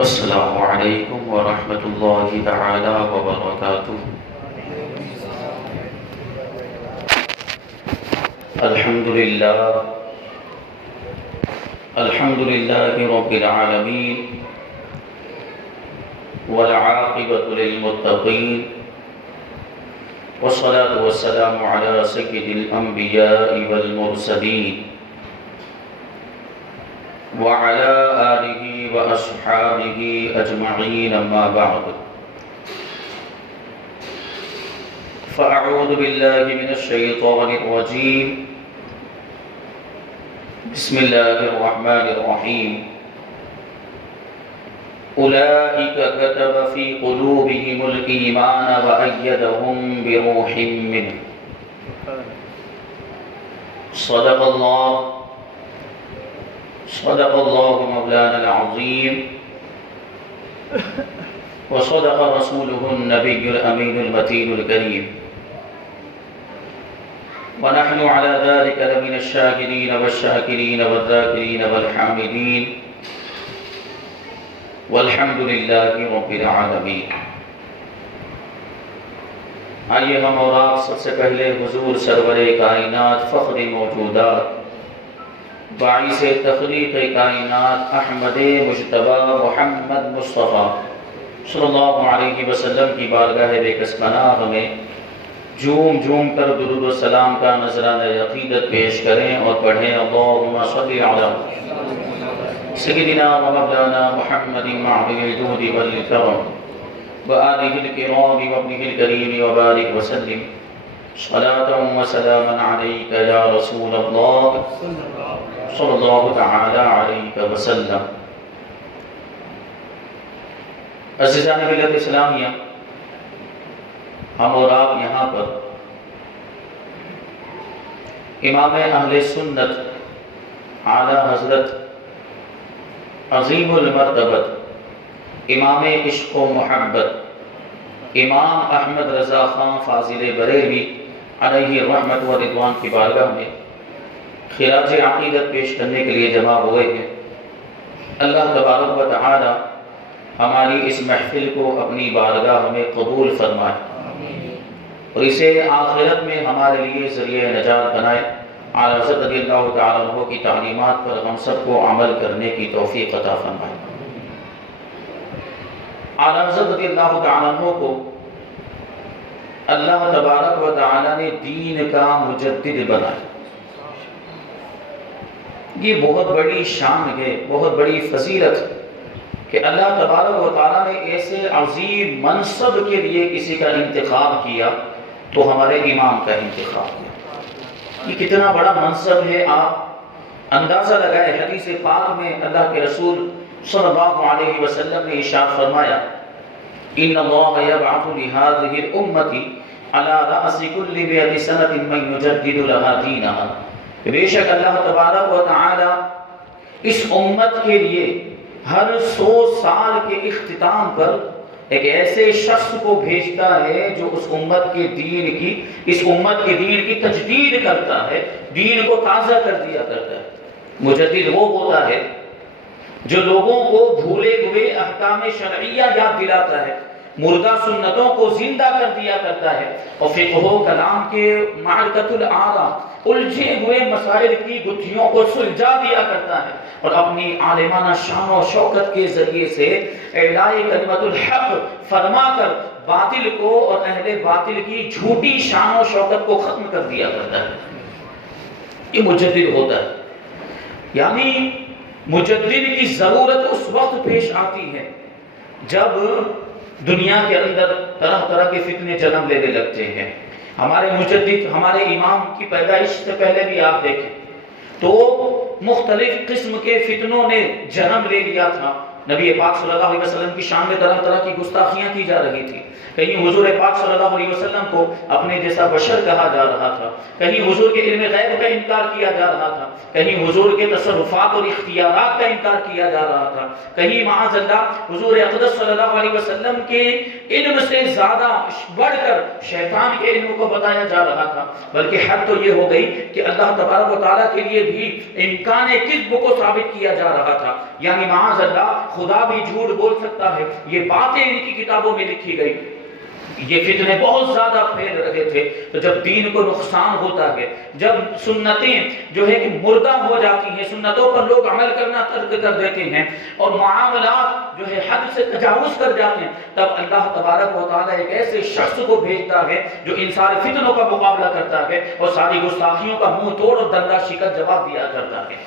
السلام علیکم ورحمۃ اللہ تعالی وبرکاتہ۔ الحمد للہ رب العالمین والعاقبۃ للمتقین والصلاة والسلام علی سید الانبیاء والمرسلین وعلى آلہ واصحابہ اجمعین، اما بعد فاعوذ باللہ من الشیطان الرجیم، بسم اللہ الرحمن الرحیم۔ اولئک کتب فی قلوبہم الایمان وأیدہم بروح منہ۔ صدق اللہ مولانا العظیم وصدق رسولہ النبی الامین المتین الکریم، ونحن على ذلك لمن الشاكرين والشاكرين والذاكرين والحامدين، والحمد لله رب العالمین۔ آئیے ہم اور آپ سب سے پہلے حضور سرور کائنات، فخر موجودات، باعث تخلیق کائنات، احمد مجتبی محمد مصطفیٰ صلی اللہ علیہ وسلم کی بارگاہ بے کس پناہ میں جھوم جھوم کر درود و سلام کا نذرانہ عقیدت پیش کریں اور پڑھیں، اللہم صلی علی سیدنا و مولانا محمد معدن الجود والکرم وآلہ الکرام وابنہ الکریم وبارک وسلم صلاة و سلاما علیک یا رسول اللہ صلی اللہ تعالی علیہ وسلم۔ عزیزان ملت اسلامیہ، ہم اور آپ یہاں پر امام اہل سنت اعلی حضرت عظیم المرتبت امام عشق و محبت امام احمد رضا خان فاضل بریلوی علیہ رحمت و رضوان کی بارگاہ میں خراج عقیدت پیش کرنے کے لیے جمع ہوئے ہیں۔ اللہ تبارک و تعالی ہماری اس محفل کو اپنی بارگاہ میں قبول فرمائے اور اسے آخرت میں ہمارے لیے ذریعہ نجات بنائے۔ اعلیٰ حضرت رضی اللہ تعالیٰ عنہ کی تعلیمات پر ہم سب کو عمل کرنے کی توفیق عطا فرمائے۔ اعلیٰ حضرت رضی اللہ تعالیٰ عنہ کو اللہ تبارک و تعالیٰ نے دین کا مجدد بنایا۔ یہ بہت بڑی شان ہے، بہت بڑی فضیلت کہ اللہ تبارک و تعالیٰ نے ایسے عظیم منصب کے لیے کسی کا انتخاب کیا تو ہمارے امام کا انتخاب کیا۔ یہ کتنا بڑا منصب ہے، آپ اندازہ لگائے۔ حدیث پاک میں اللہ کے رسول صلی اللہ علیہ وسلم نے ارشاد فرمایا، ان اللہ یبعث لهذه الامة على رأس كل 100 سنة من يجدد لها دینها۔ بے شک اللہ تبارک و تعالی اس امت کے لیے ہر 100 سال کے اختتام پر ایک ایسے شخص کو بھیجتا ہے جو اس امت کے دین کی تجدید کرتا ہے، دین کو تازہ کر دیا کرتا ہے۔ مجدد وہ ہوتا ہے جو لوگوں کو بھولے ہوئے احکام شرعیہ یاد دلاتا ہے، مردہ سنتوں کو زندہ کر دیا کرتا ہے، اور فقہ و کلام کے معرکۃ الآراء، الجھے ہوئے مسائل کی گتھیوں کو سلجھا دیا کرتا ہے، اور اپنی عالمانہ شان و شوکت کے ذریعے سے اعلاء کلمت الحق فرما کر باطل کو اور اہل باطل کی جھوٹی شان و شوکت کو ختم کر دیا کرتا ہے۔ یہ مجدد ہوتا ہے۔ یعنی مجدد کی ضرورت اس وقت پیش آتی ہے جب دنیا کے اندر طرح طرح کے فتنے جنم لینے لگتے ہیں۔ ہمارے مجدد، ہمارے امام کی پیدائش سے پہلے بھی آپ دیکھیں تو مختلف قسم کے فتنوں نے جنم لے لیا تھا۔ نبی پاک صلی اللہ علیہ وسلم کی شان میں طرح طرح کی گستاخیاں کی جا رہی تھی۔ کہیں حضور پاک صلی اللہ علیہ وسلم کو اپنے جیسا بشر کہا جا رہا تھا، کہیں حضور کے علم غیب کا انکار کیا جا رہا تھا، کہیں حضور کے تصرفات اور اختیارات کا انکار کیا جا رہا تھا، کہیں معاذ اللہ حضور اقدس صلی اللہ علیہ وسلم کے علم سے زیادہ بڑھ کر شیطان کے علم کو بتایا جا رہا تھا۔ بلکہ حد تو یہ ہو گئی کہ اللہ تبارک و تعالیٰ کے لیے بھی امکان کذب کو ثابت کیا جا رہا تھا، یعنی معاذ اللہ خدا بھی جھوٹ بول سکتا ہے، یہ باتیں ان کی کتابوں میں لکھی گئی۔ یہ فتنے بہت زیادہ پھیل رہے تھے، تو جب دین کو نقصان ہوتا ہے، جب سنتیں جو ہے کہ مردہ ہو جاتی ہیں، سنتوں پر لوگ عمل کرنا ترک کر دیتے ہیں اور معاملات جو ہے حد سے تجاوز کر جاتے ہیں، تب اللہ تبارک و تعالیٰ ایک ایسے شخص کو بھیجتا ہے جو ان سارے فتنوں کا مقابلہ کرتا ہے اور ساری گستاخیوں کا منہ توڑ اور دندہ شکن جواب دیا کرتا ہے۔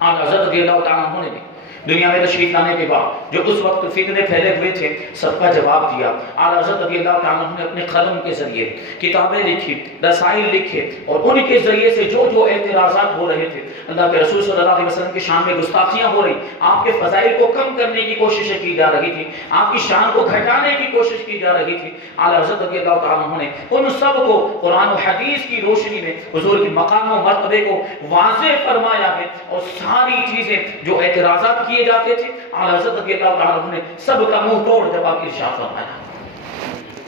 آن حضرت رضی اللہ تعالیٰ عنہ نے بھی دنیا میں تشریف لانے کے بعد جو اس وقت فتنے پھیلے ہوئے تھے، سب کا جواب دیا۔ اعلیٰ حضرت رضی اللہ تعالیٰ عنہ نے اپنے قلم کے ذریعے کتابیں لکھی، رسائل لکھے، اور ان کے ذریعے سے جو جو اعتراضات ہو رہے تھے، اللہ کے رسول صلی اللہ علیہ وسلم کی شان میں گستاخیاں ہو رہی، آپ کے فضائل کو کم کرنے کی کوششیں کی جا رہی تھی، آپ کی شان کو گھٹانے کی کوشش کی جا رہی تھی، اعلیٰ حضرت رضی اللہ تعالیٰ عنہ نے ان سب کو قرآن و حدیث کی روشنی میں حضور کے مقام و مرتبے کو واضح فرمایا ہے، اور ساری چیزیں جو اعتراضات کیے جاتے تھے، اعلیٰ حضرت رضی اللہ تعالیٰ عنہ نے سب کا منہ توڑ جواب ارشاد فرمایا۔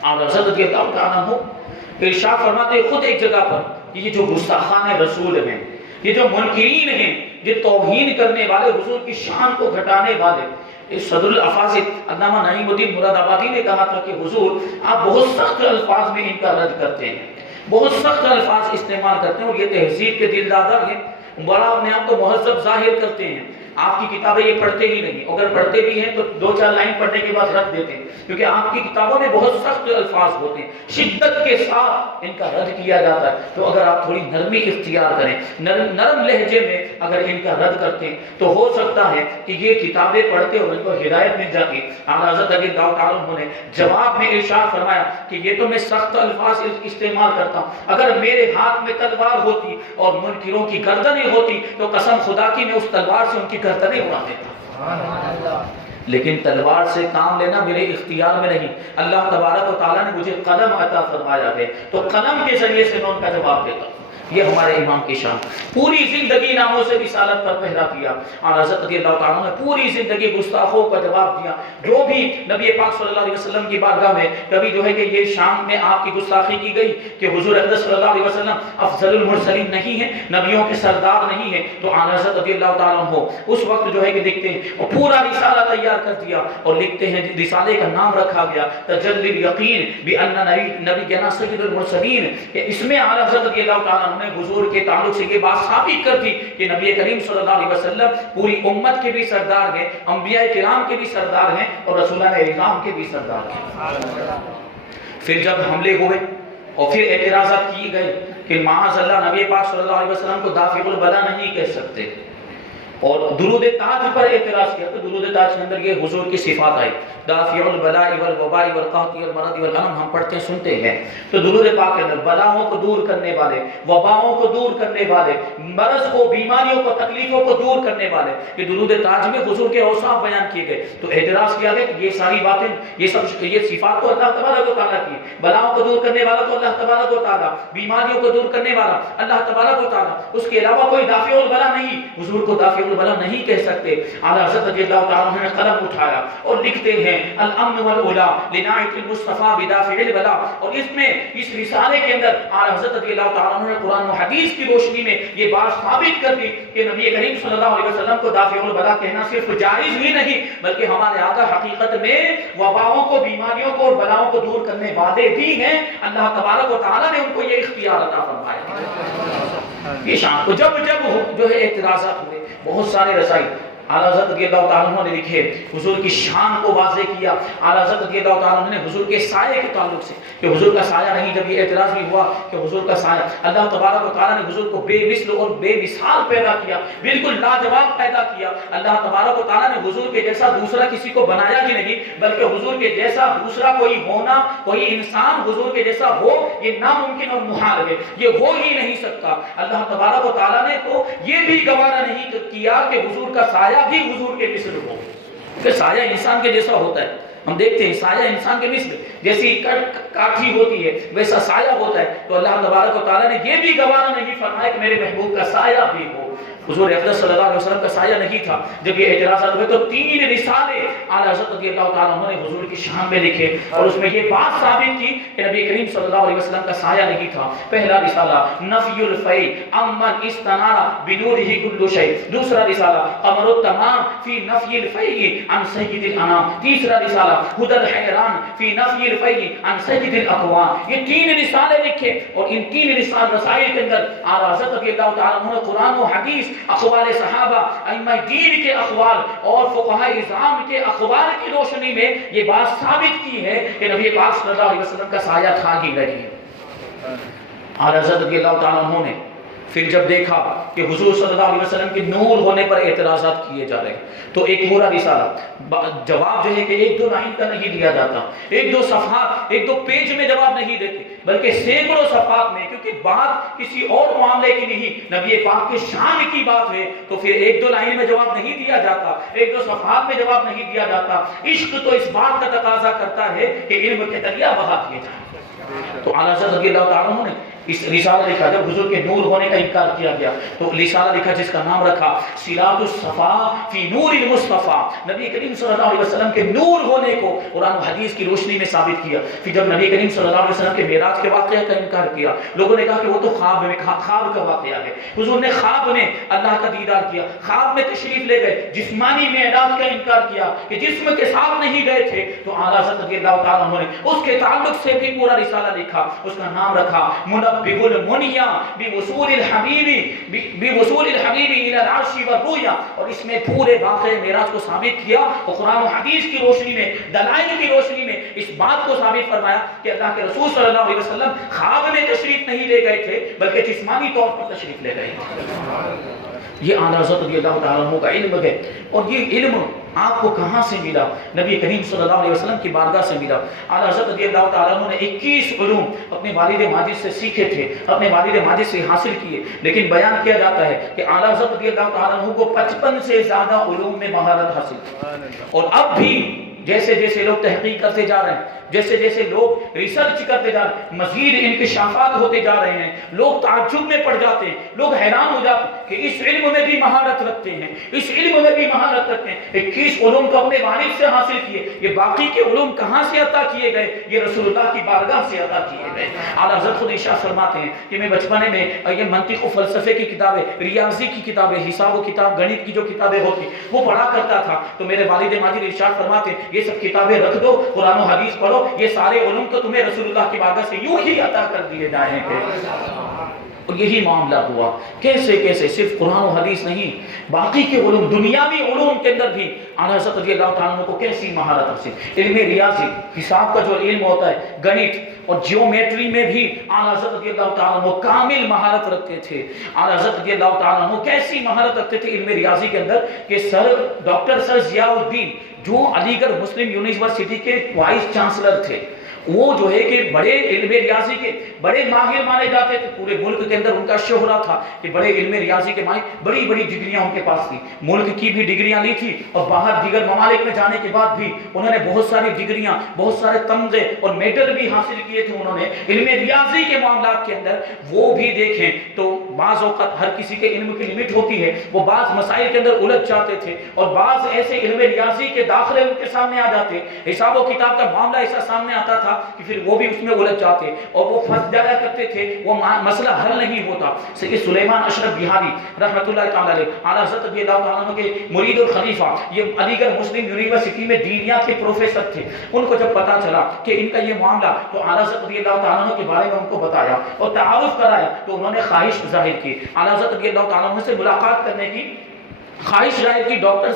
اعلیٰ حضرت رضی اللہ تعالیٰ عنہ ارشاد فرماتے خود ایک جگہ پر کہ یہ جو گستاخان رسول ہیں، یہ جو منکرین ہیں، یہ توہین کرنے والے، حضور کی شان کو گھٹانے والے، صدر الافاضل علامہ نعیم الدین مراد آبادی نے کہا تھا کہ حضور آپ بہت سخت الفاظ میں ان کا رد کرتے ہیں، بہت سخت الفاظ استعمال کرتے ہیں، اور یہ تہذیب کے دل دادا ہیں، بڑا اپنے آپ کو مہذب ظاہر کرتے ہیں۔ آپ کی کتابیں یہ پڑھتے ہی نہیں، اگر پڑھتے بھی ہیں تو دو چار لائن پڑھنے کے بعد رکھ دیتے ہیں، کیونکہ آپ کی کتابوں میں بہت سخت الفاظ ہوتے ہیں، شدت کے ساتھ ان کا رد کیا جاتا ہے۔ تو اگر آپ تھوڑی نرمی اختیار کریں، نرم لہجے میں اگر ان کا رد کرتے ہیں، تو ہو سکتا ہے کہ یہ کتابیں پڑھتے اور ان کو ہدایت مل جاتی۔ اعلیٰ حضرت رضی اللہ تعالیٰ عنہ نے جواب میں ارشاد فرمایا کہ یہ تو میں سخت الفاظ استعمال کرتا ہوں، اگر میرے ہاتھ میں تلوار ہوتی اور منکروں کی گردنیں ہوتی تو قسم خدا کی میں اس تلوار سے ان کی گردنیں اڑا دیتا، لیکن تلوار سے کام لینا میرے اختیار میں نہیں، اللہ تبارک و تعالیٰ نے مجھے قلم عطا فرمایا ہے، تو قلم کے ذریعے سے میں ان کا جواب دیتا ہوں۔ یہ ہمارے امام کی شان، پوری زندگی ناموں سے رسالت پر پہرا کیا۔ اور حضرت رضی اللہ تعالیٰ نے پوری زندگی گستاخوں کا جواب دیا، جو بھی نبی پاک صلی اللہ علیہ وسلم کی بارگاہ میں کبھی جو ہے کہ یہ شام میں آپ کی گستاخی کی گئی کہ حضور اقدس صلی اللہ علیہ وسلم افضل المرسلین نہیں ہیں، نبیوں کے سردار نہیں ہیں، تو حضرت رضی اللہ تعالیٰ عنہ اس وقت جو ہے کہ لکھتے ہیں اور پورا رسالہ تیار کر دیا، اور لکھتے ہیں رسالے کا نام رکھا گیا تجلی الیقین بان نبی جنا سید المرسلین، کہ اس میں اعلیٰ حضرت رضی اللہ تعالیٰ عنہ حضور کے تعلق سے یہ بات ثابت کر دی کہ نبی کریم صلی اللہ علیہ وسلم پوری امت کے بھی سردار ہیں، انبیاء کرام کے بھی سردار ہیں، اور رسولان اکرام کے بھی سردار ہیں۔ پھر جب حملے ہوئے اور پھر اعتراضات کیے گئے کہ معاذ اللہ نبی پاک صلی اللہ علیہ وسلم کو دافع البلا نہیں کہہ سکتے، اور درود تاج پر اعتراض کیا، تو درود تاج کے اندر یہ حضور کی صفات آئی، دافع البلاء والوباء والقحط والمرض والغم، ہم پڑھتے سنتے ہیں، تو درود پاک کے اندر بلاؤں کو دور کرنے والے، وباؤں کو دور کرنے والے، مرض کو، بیماریوں کو، تکلیفوں کو دور کرنے والے، یہ درود تاج میں حضور کے اوصاف بیان کیے گئے۔ تو اعتراض کیا گیا کہ یہ ساری باتیں، یہ سب یہ صفات تو اللہ تبارک و تعالیٰ کی، بلاؤں کو دور کرنے والا تو اللہ تبارک و تعالیٰ، بیماریوں کو دور کرنے والا اللہ تبارک و تعالیٰ، اس کے علاوہ کوئی دافع البلا نہیں، حضور کو دافع البلا نہیں کہہ سکتے۔ اعلیٰ حضرت رضی اللہ تعالیٰ عنہ نے قلم اٹھایا اور لکھتے ہیں الامن والعلا لناعت المصطفیٰ بدافع البلا، اور اس میں اس رسالے کے اندر اعلیٰ حضرت رضی اللہ تعالیٰ عنہ نے قرآن و حدیث کی روشنی میں یہ بات ثابت کر دی کہ نبی کریم صلی اللہ علیہ وسلم کو دافع البلا کہنا صرف جائز ہی نہیں، بلکہ ہمارے آقا حقیقت میں وباؤں کو، بیماریوں کو اور بلاؤں کو دور کرنے والے بھی ہیں، اللہ تبارک و تعالیٰ نے ان کو یہ اختیار عطا فرمایا۔ یہ شان کو جب جو ہے اعتراضات ہوئے، بہت سارے رسائل اعلیٰ حضرت رضی اللہ تعالیٰ عنہ نے لکھے، حضور کی شان کو واضح کیا۔ اعلیٰ حضرت رضی اللہ تعالیٰ عنہ نے حضور کے سائے کے تعلق سے کہ حضور کا سایہ نہیں، جب یہ اعتراض بھی ہوا کہ حضور کا سایہ، اللہ تبارک و تعالیٰ نے حضور کو بے مثل اور بے مثال پیدا کیا، بالکل لاجواب پیدا کیا۔ اللہ تبارک و تعالیٰ نے حضور کے جیسا دوسرا کسی کو بنایا ہی نہیں، بلکہ حضور کے جیسا دوسرا کوئی ہونا، کوئی انسان حضور کے جیسا ہو، یہ ناممکن اور محال ہے، یہ ہو ہی نہیں سکتا۔ اللہ تبارک و تعالیٰ نے تو یہ بھی گوارا نہیں کیا کہ حضور کا سایہ بھی حضور کے مثل ہو، کہ سایہ انسان کے جیسا ہوتا ہے، ہم دیکھتے ہیں سایہ انسان کے مثل، جیسی کاٹھی ہوتی ہے ویسا سایہ ہوتا ہے، تو اللہ تبارک و تعالیٰ نے یہ بھی گوارا نہیں فرمایا کہ میرے محبوب کا سایہ بھی ہو۔ حضور اقدس صلی اللہ علیہ وسلم کا سایہ نہیں تھا۔ جب یہ اعتراضات ہوئے تو 3 رسالے اعلیٰ حضرت رضی اللہ تعالیٰ عنہ نے حضور کی شان میں لکھے اور اس میں یہ بات ثابت کی کہ نبی کریم صلی اللہ علیہ وسلم کا سایہ نہیں تھا. پہلا رسالہ نفی الفیء عمن استنار بنورہ کل شیء. دوسرا رسالہ قمر التمام فی نفی الفیء عن سید الانام. تیسرا رسالہ ہدی الحیران فی نفی الفیء عن سید الاقوام. یہ 3 رسالے لکھے اور ان 3 رسائل کے اندر اعلیٰ حضرت رضی اللہ تعالیٰ عنہ نے قرآن و حدیث، اقوال صحابہ، ائمہ دین کے اقوال اور فقہاء اعظام کے اقوال کی روشنی میں یہ بات ثابت کی ہے کہ نبی پاک صلی اللہ علیہ وسلم کا سایہ تھا ہی نہیں. اعلیٰ حضرت رضی اللہ تعالیٰ عنہ نے پھر جب دیکھا کہ حضور صلی اللہ علیہ وسلم کے نور ہونے پر اعتراضات کیے جا رہے ہیں تو ایک پورا رسالہ جواب جو ہے کہ 1-2 لائن کا نہیں دیا جاتا، 1-2 صفحات 1-2 پیج میں جواب نہیں دیتے بلکہ سینکڑوں صفحات میں، کیونکہ بات کسی اور معاملے کی نہیں، نبی پاک کے شان کی بات ہے تو پھر 1-2 لائن میں جواب نہیں دیا جاتا، 1-2 صفحات میں جواب نہیں دیا جاتا. عشق تو اس بات کا تقاضا کرتا ہے کہ علم کے دریا بہا دیے جائیں. تو اعلیٰ حضرت رضی اللہ تعالیٰ عنہ نے اس رسالہ لکھا. جب حضور کے نور ہونے کا انکار کیا گیا تو رسالہ لکھا جس کا نام رکھا سراج الصفا فی نور المصطفیٰ. نبی کریم صلی اللہ علیہ وسلم کے نور ہونے کو قرآن و حدیث کی روشنی میں ثابت کیا. پھر جب نبی کریم صلی اللہ علیہ وسلم کے معراج کے واقعہ کا انکار کیا، لوگوں نے کہا کہ وہ تو خواب کا واقعہ ہے. حضور نے خواب میں اللہ کا دیدار کیا، خواب میں تشریف لے گئے، جسمانی معراج کا انکار کیا کہ جسم کے ساتھ نہیں گئے تھے. تو اعلیٰ حضرت رضی اللہ تعالیٰ عنہ نے اس کے تعلق سے بھی پورا رسالہ لکھا. اس کا نام رکھا منبہ المنیا بوصول الحبیب الی العرش والرؤیا. اور اس میں پورے واقعہ معراج کو ثابت کیا اور قرآن و حدیث کی روشنی میں، دلائل کی روشنی میں اس بات کو ثابت فرمایا کہ اللہ کے رسول صلی اللہ علیہ وسلم خواب میں تشریف نہیں لے گئے تھے بلکہ جسمانی طور پر تشریف لے گئے تھے. یہ اعلیٰ حضرت رضی اللہ تعالیٰ عنہ کا علم ہے. اور یہ علم آپ کو کہاں سے ملا؟ نبی کریم صلی اللہ علیہ وسلم کی بارگاہ سے ملا. اعلیٰ حضرت رضی اللہ تعالیٰ عنہ نے 21 علوم اپنے والد ماجد سے سیکھے تھے، اپنے والد ماجد سے حاصل کیے. لیکن بیان کیا جاتا ہے کہ اعلیٰ حضرت رضی اللہ تعالیٰ عنہ کو 55 سے زیادہ علوم میں مہارت حاصل. اور اب بھی جیسے جیسے لوگ تحقیق کرتے جا رہے ہیں، جیسے جیسے لوگ ریسرچ کرتے جا رہے ہیں، مزید انکشافات ہوتے جا رہے ہیں، لوگ تعجب میں پڑ جاتے ہیں، لوگ حیران ہو جاتے ہیں کہ اس علم میں بھی مہارت رکھتے ہیں، اس علم میں بھی مہارت رکھتے ہیں. 21 علوم کو اپنے والد سے حاصل کیے. یہ باقی کے علوم کہاں سے عطا کیے گئے؟ یہ رسول اللہ کی بارگاہ سے عطا کیے گئے. اعلیٰ حضرت خود ارشاد فرماتے ہیں کہ میں بچپنے میں یہ منطق و فلسفے کی کتابیں، ریاضی کی کتابیں، حساب و کتاب، گنت کی جو کتابیں ہوتی وہ پڑھا کرتا تھا. تو میرے والد ماجد ارشاد فرماتے ہیں یہ سب کتابیں رکھ دو، قرآن و حدیث پڑھو، یہ سارے علوم تو تمہیں رسول اللہ کی بارگاہ سے یوں ہی عطا کر دیے جائیں گے. اور یہی معاملہ ہوا. کیسے کیسے؟ صرف قرآن و حدیث نہیں، باقی کے علوم، دنیاوی علوم کے اندر بھی اعلیٰ حضرت رضی اللہ تعالیٰ عنہ کو کیسی مہارت حاصل. علم ریاضی، حساب کا جو علم ہوتا ہے، گنت اور جیومیٹری میں بھی اعلیٰ حضرت رضی اللہ تعالیٰ عنہ کامل مہارت رکھتے تھے. اعلیٰ حضرت رضی اللہ تعالیٰ عنہ کیسی مہارت رکھتے تھے علم ریاضی کے اندر کہ ڈاکٹر سر ضیاء الدین جو علی گڑھ مسلم یونیورسٹی کے وائس چانسلر تھے، وہ جو ہے کہ بڑے علم ریاضی کے بڑے ماہر مانے جاتے تھے. پورے ملک کے اندر ان کا شہرہ تھا کہ بڑے علم ریاضی کے ماہر، بڑی بڑی ڈگریاں ان کے پاس تھی، ملک کی بھی ڈگریاں لی تھی اور باہر دیگر ممالک میں جانے کے بعد بھی انہوں نے بہت ساری ڈگریاں، بہت سارے تمغے اور میڈل بھی حاصل کیے تھے انہوں نے علم ریاضی کے معاملات کے اندر. وہ بھی دیکھیں تو بعض اوقات ہر کسی کے علم کی لمٹ ہوتی ہے، وہ بعض مسائل کے اندر الجھ جاتے تھے اور بعض ایسے علم ریاضی کے داخلے ان کے سامنے آ جاتے، حساب و کتاب کا معاملہ ایسا سامنے آتا تھا کہ پھر وہ بھی اس میں الجھ جاتے اور وہ پھنس جایا کرتے تھے، وہ مسئلہ حل نہیں ہوتا. سید سلیمان اشرف بہاری رحمۃ اللہ تعالی علیہ، اعلیٰ حضرت رضی اللہ تعالیٰ عنہ کے مرید اور خلیفہ، یہ علی گڑھ مسلم یونیورسٹی میں دینیات کے پروفیسر تھے. ان کو جب پتا چلا کہ ان کا یہ معاملہ، تو اعلیٰ حضرت رضی اللہ تعالیٰ عنہ کے بارے میں ان کو بتایا اور تعارف کرایا. تو انہوں نے خواہش ظاہر کی، اعلیٰ حضرت رضی اللہ تعالیٰ عنہ سے ملاقات کرنے کی خواہش ظاہر کی ڈاکٹر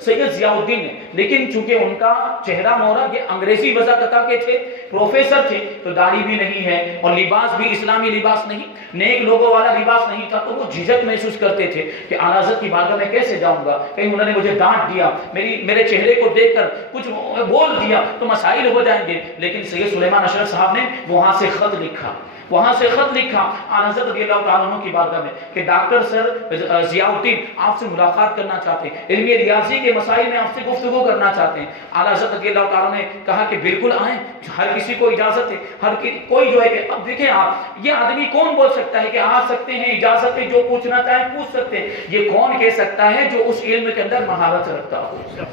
سید ضیاء الدین نے. لیکن چونکہ ان کا چہرہ مورا یہ انگریزی وضاقتہ کے تھے، پروفیسر تھے، تو داڑھی بھی نہیں ہے اور لباس بھی اسلامی لباس نہیں، نیک لوگوں والا لباس نہیں تھا. تو وہ جھجک محسوس کرتے تھے کہ اعلیٰ حضرت کی بارگاہ میں کیسے جاؤں گا، کہیں انہوں نے مجھے ڈانٹ دیا، میرے چہرے کو دیکھ کر کچھ بول دیا تو مسائل ہو جائیں گے. لیکن سید سلیمان اشرف صاحب نے وہاں سے خط لکھا اعلیٰ حضرت رضی اللہ تعالیٰ عنہ کی بارگاہ میں کہ ڈاکٹر سر ضیاء الدین آپ سے ملاقات کرنا چاہتے ہیں، علم ریاضی کے مسائل میں آپ سے گفتگو کرنا چاہتے ہیں. اعلیٰ حضرت رضی اللہ تعالیٰ نے کہا کہ بالکل آئیں، ہر کسی کو اجازت ہے، کوئی جو ہے کہ اب دیکھیں آپ یہ آدمی کون بول سکتا ہے کہ آ سکتے ہیں، اجازت ہے، جو پوچھنا چاہیں پوچھ سکتے ہیں. یہ کون کہہ سکتا ہے جو اس علم کے اندر مہارت رکھتا ہو.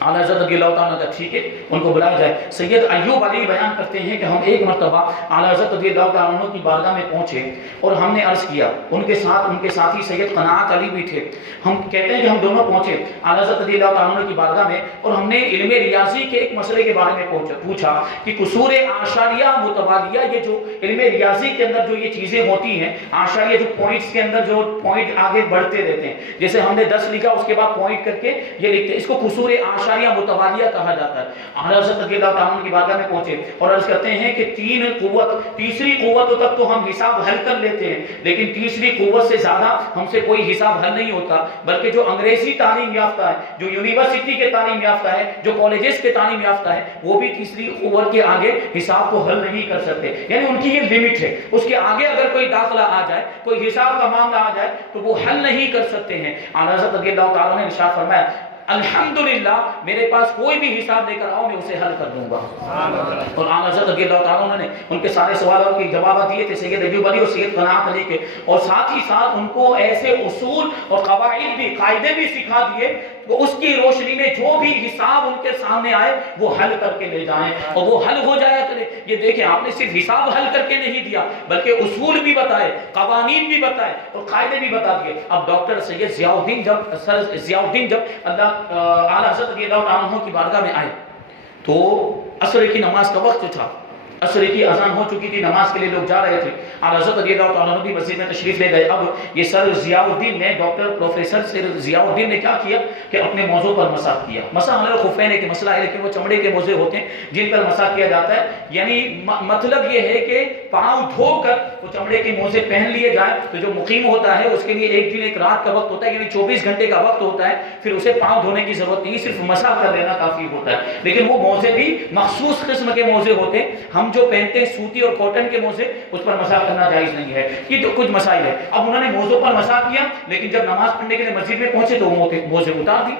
اعلیٰ حضرت رضی اللہ تعالیٰ کا ٹھیک ہے ان کو بلایا جائے۔ سید ایوب علی بیان کرتے ہیں کہ ہم ایک مرتبہ اعلیٰ حضرت رضی اللہ تعالیٰ کی بارگاہ میں پہنچے اور ہم نے عرض کیا، ان کے ساتھ ان کے ساتھی سید قناعت علی بھی تھے۔ ہم کہتے ہیں کہ ہم دونوں پہنچے اعلیٰ حضرت رضی اللہ تعالیٰ کی بارگاہ میں اور ہم نے علم ریاضی کے ایک مسئلے کے بارے میں پوچھا کہ قصور اعشاریہ متوالیہ، یہ جو علم ریاضی کے اندر جو یہ چیزیں ہوتی ہیں، اعشاریہ جو پوائنٹس کے اندر جو پوائنٹ آگے بڑھتے رہتے ہیں، جیسے ہم نے 10 لکھا اس کے بعد پوائنٹ کر کے یہ لکھتے ہیں، اس کو قصور اعشاریہ متوالیہ کہا جاتا ہے۔ اعلیٰ حضرت رضی اللہ تعالیٰ کی بارگاہ میں پہنچے اور عرض کرتے ہیں کہ تیسری قوت تک تو ہم حساب حل کر لیتے ہیں، لیکن تیسری قوت سے زیادہ ہم سے کوئی حساب حل نہیں ہوتا، بلکہ جو انگریزی تعلیم یافتہ ہے، جو یونیورسٹی کے تعلیم یافتہ ہے، جو کالجز کے تعلیم یافتہ ہے، وہ بھی تیسری قوت کے آگے حساب کو حل نہیں کر سکتے، یعنی ان کی یہ لمٹ ہے، اس کے آگے اگر کوئی داخلہ آ جائے، کوئی حساب کا معاملہ آ جائے تو وہ حل نہیں کر سکتے ہیں۔ اعلیٰ حضرت رضی اللہ تعالیٰ نے ارشاد فرمایا الحمدللہ میرے پاس کوئی بھی حساب لے کر آؤ میں اسے حل کر دوں گا۔ اور اعلیٰ حضرت رضی اللہ تعالیٰ نے ان کے سارے سوالات کے جوابات دیے تھے سید ایوب علی اور سید قناعت علی کے، اور ساتھ ہی ساتھ ان کو ایسے اصول اور قواعد بھی، قاعدے بھی سکھا دیے وہ اس کی روشنی میں جو بھی حساب ان کے سامنے آئے وہ حل کر کے لے جائیں اور وہ حل ہو جایا کرے۔ یہ دیکھیں آپ نے صرف حساب حل کر کے نہیں دیا بلکہ اصول بھی بتائے، قوانین بھی بتائے اور قاعدے بھی بتا دیے۔ اب ڈاکٹر سید ضیاء الدین جب اعلیٰ حضرت رضی اللہ عنہ کی بارگاہ میں آئے تو عصر کی نماز کا وقت تھا، عصر کی اذان ہو چکی تھی، نماز کے لیے لوگ جا رہے تھے، اعلیٰ حضرت رضی اللہ تعالیٰ عنہ بھی مسجد میں تشریف لے گئے۔ اب یہ سر ضیاء الدین نے، ڈاکٹر پروفیسر سر ضیاء الدین نے کیا کیا کہ اپنے موضوع پر مسح کیا۔ مسح علی الخفین ایک مسئلہ ہے لیکن وہ چمڑے کے موزے ہوتے ہیں جن پر مسح کیا جاتا ہے، یعنی مطلب یہ ہے کہ پاؤں دھو کر وہ چمڑے کے موزے پہن لیے جائیں تو جو مقیم ہوتا ہے اس کے لیے ایک دن ایک رات کا وقت ہوتا ہے، یعنی 24 گھنٹے کا وقت ہوتا ہے، پھر اسے پاؤں دھونے کی ضرورت نہیں، صرف مسح کر لینا کافی ہوتا ہے۔ لیکن وہ موزے بھی مخصوص قسم کے موزے ہوتے ہیں، ہم جو پہنتے ہیں سوتی اور کاٹن کے موزے اس پر مسح کرنا جائز نہیں ہے۔ یہ تو کچھ مسائل ہے۔ اب انہوں نے موزوں پر مسح کیا لیکن جب نماز پڑھنے کے لیے مسجد میں پہنچے تو وہ موزے اتار دی،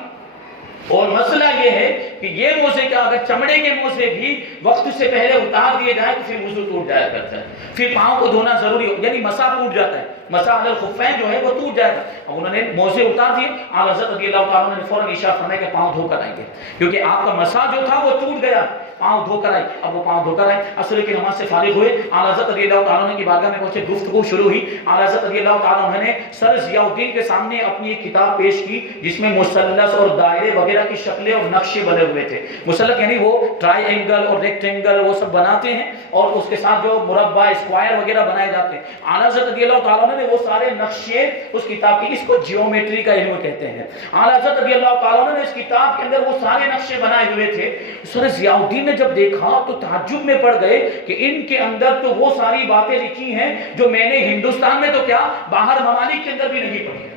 اور مسئلہ یہ ہے کہ یہ موزے کا اگر چمڑے کے موزے بھی وقت سے پہلے اتار دیے جائیں تو پھر وضو ٹوٹ جایا کرتا ہے، پھر پاؤں کو دھونا ضروری ہو، یعنی مسح ٹوٹ جاتا ہے، مسح علی الخفین جو ہے وہ ٹوٹ جائے گا۔ اب انہوں نے موزے اتار دیے، اعلیٰ حضرت رضی اللہ تعالیٰ نے فوراً ارشاد فرمایا کہ پاؤں دھو کر آئیں گے، کیونکہ آپ کا مسح جو تھا وہ ٹوٹ گیا، پاؤں دھو کر آئے۔ اب وہ پاؤں دھو کر آئے، عصر کی نماز سے فارغ ہوئے، اعلیٰ حضرت رضی اللہ تعالیٰ کی بارگاہ میں پہنچے، گفتگو شروع ہوئی۔ اعلیٰ حضرت رضی اللہ تعالیٰ نے سر ضیاء الدین کے سامنے اپنی ایک کتاب پیش کی جس میں مثلث اور دائرے وغیرہ کی شکلیں اور نقشے بنے ہوئے تھے۔ مثلث یعنی وہ ٹرائی اینگل اور ریکٹینگل وہ سب بناتے ہیں اور اس کے ساتھ جو مربع اسکوائر وغیرہ بنائے جاتے ہیں۔ اعلیٰ حضرت رضی اللہ تعالیٰ نے وہ سارے نقشے اس کتاب کی، اس کو جیومیٹری کا علم کہتے ہیں، اعلیٰ حضرت رضی اللہ تعالیٰ نے اس کتاب کے اندر وہ سارے نقشے بنائے ہوئے تھے۔ سر ضیاء الدین نے جب دیکھا تو تعجب میں پڑ گئے کہ ان کے اندر تو وہ ساری باتیں لکھی ہیں جو میں نے ہندوستان میں تو کیا باہر ممالک کے اندر بھی نہیں پڑھی۔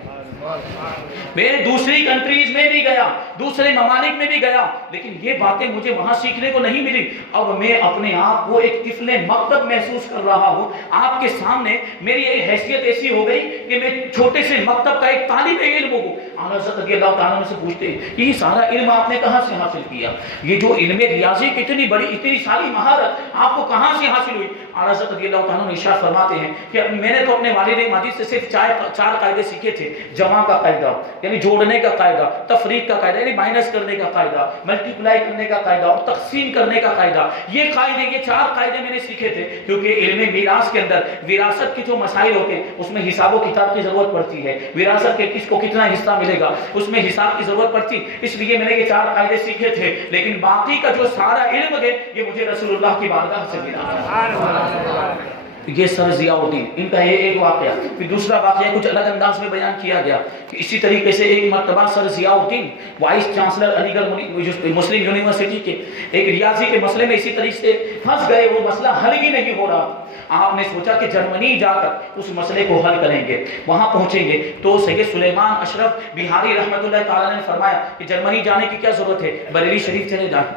میں دوسری کنٹریز میں بھی گیا، دوسرے ممالک میں بھی گیا، لیکن یہ باتیں مجھے وہاں سیکھنے کو نہیں ملی۔ اب میں اپنے آپ کو ایک طفل مکتب محسوس کر رہا ہوں، آپ کے سامنے میری ایک حیثیت ایسی ہو گئی کہ میں چھوٹے سے مکتب کا ایک طالب علم ہوں۔ اعلیٰ حضرت رضی اللہ تعالیٰ سے پوچھتے ہیں کہ یہ سارا علم آپ نے کہاں سے حاصل کیا؟ یہ جو علم ریاضی کی اتنی بڑی اتنی ساری مہارت آپ کو کہاں سے حاصل ہوئی؟ اعلیٰ حضرت رضی اللہ تعالیٰ ارشاد فرماتے ہیں کہ میں نے تو اپنے والد ماجد سے صرف 4 قاعدے سیکھے تھے، جمع کا قاعدہ یعنی جوڑنے کا قاعدہ، تفریق کا قاعدہ یعنی مائنس کرنے کا قاعدہ، ملٹیپلائی کرنے کا قاعدہ اور تقسیم کرنے کا قاعدہ۔ یہ قاعدے، یہ 4 قاعدے میں نے سیکھے تھے، کیونکہ علم میراث کے اندر وراثت کے جو مسائل ہوتے ہیں اس میں حساب و کتاب کی ضرورت پڑتی ہے، وراثت کے کس کو کتنا حصہ ملے گا اس میں حساب کی ضرورت پڑتی، اس لیے میں نے یہ 4 قاعدے سیکھے تھے، لیکن باقی کا جو سارا علم ہے یہ مجھے رسول اللہ کی بارگاہ سے ملا۔ یہ سر ضیاء الدین، ان کا یہ ایک واقعہ۔ پھر دوسرا واقعہ کچھ الگ انداز میں بیان کیا گیا کہ اسی طریقے سے ایک مرتبہ سر ضیاء الدین وائس چانسلر علی گڑھ مسلم یونیورسٹی کے ایک ریاضی کے مسئلے میں اسی طریقے سے پھنس گئے، وہ مسئلہ حل ہی نہیں ہو رہا۔ آپ نے سوچا کہ جرمنی جا کر اس مسئلے کو حل کریں گے، وہاں پہنچیں گے تو سید سلیمان اشرف بہاری رحمۃ اللہ تعالیٰ نے فرمایا کہ جرمنی جانے کی کیا ضرورت ہے، بریلی شریف چلے جائیں۔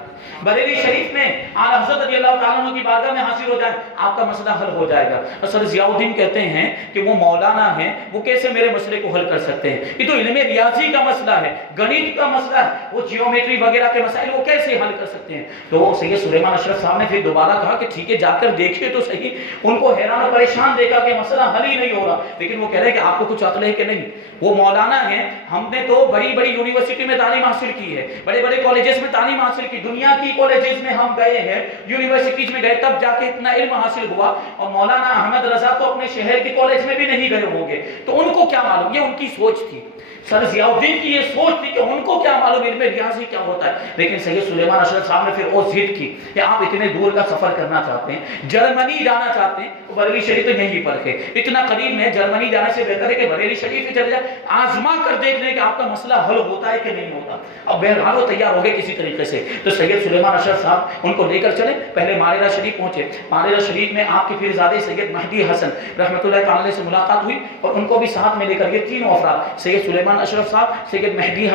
بریلی شریف میں اعلیٰ حضرت رضی اللہ تعالیٰ عنہ کی بارگاہ میں حاضر ہو جائیں، آپ کا مسئلہ حل ہو جائے گا۔ سر ضیاء الدین کہتے ہیں کہ وہ مولانا ہیں، وہ کیسے میرے مسئلے کو حل کر سکتے ہیں؟ یہ تو علم ریاضی کا مسئلہ ہے، گنیت کا مسئلہ ہے، وہ جیومیٹری وغیرہ کے مسائل وہ کیسے حل کر سکتے ہیں؟ تو سید سلیمان اشرف صاحب نے پھر دوبارہ کہا کہ ٹھیک ہے جا کر دیکھیے تو صحیح۔ ان کو حیران و پریشان دیکھا کہ مسئلہ حل ہی نہیں ہو رہا، لیکن وہ کہہ رہے ہیں کہ آپ کو کچھ عقل ہے کہ نہیں؟ وہ مولانا ہیں، ہم نے تو بڑی بڑی یونیورسٹی میں تعلیم حاصل کی ہے، بڑے بڑے کالجز میں تعلیم حاصل کی، دنیا کی کالجز میں ہم گئے ہیں، یونیورسٹیز میں گئے، تب جا کے اتنا علم حاصل ہوا، اور مولانا احمد رضا تو اپنے شہر کے کالج میں بھی نہیں گئے ہوں گے، تو ان کو کیا معلوم؟ یہ ان کی سوچ تھی، سر ضیاء الدین کی یہ سوچ تھی کہ ان کو کیا معلوم علم ریاضی کیا ہوتا ہے۔ لیکن سید سلیمان اشرف صاحب نے پھر وہ ضد کی کہ آپ اتنے دور کا سفر کرنا چاہتے ہیں، جرمنی جانا چاہتے ہیں، بریلی شریف تو یہیں پر ہے، اتنا قریب میں، جرمنی جانے سے بہتر ہے کہ بریلی شریف ہی چلے جائے، آزما کر دیکھ لیں کہ آپ کا مسئلہ حل ہوتا ہے کہ نہیں ہوتا۔ اب بہرحال وہ تیار ہو گئے کسی طریقے سے، تو سید سلیمان اشرف صاحب ان کو لے کر چلے، پہلے ماریرہ شریف پہنچے، ماریرہ شریف میں آپ کے پیرزادے سید مہدی حسن رحمۃ اللہ تعالی سے ملاقات ہوئی، اور ان کو بھی ساتھ میں لے کر یہ تینوں افراد، سید سلیمان اشرف صاحب، سید مہدی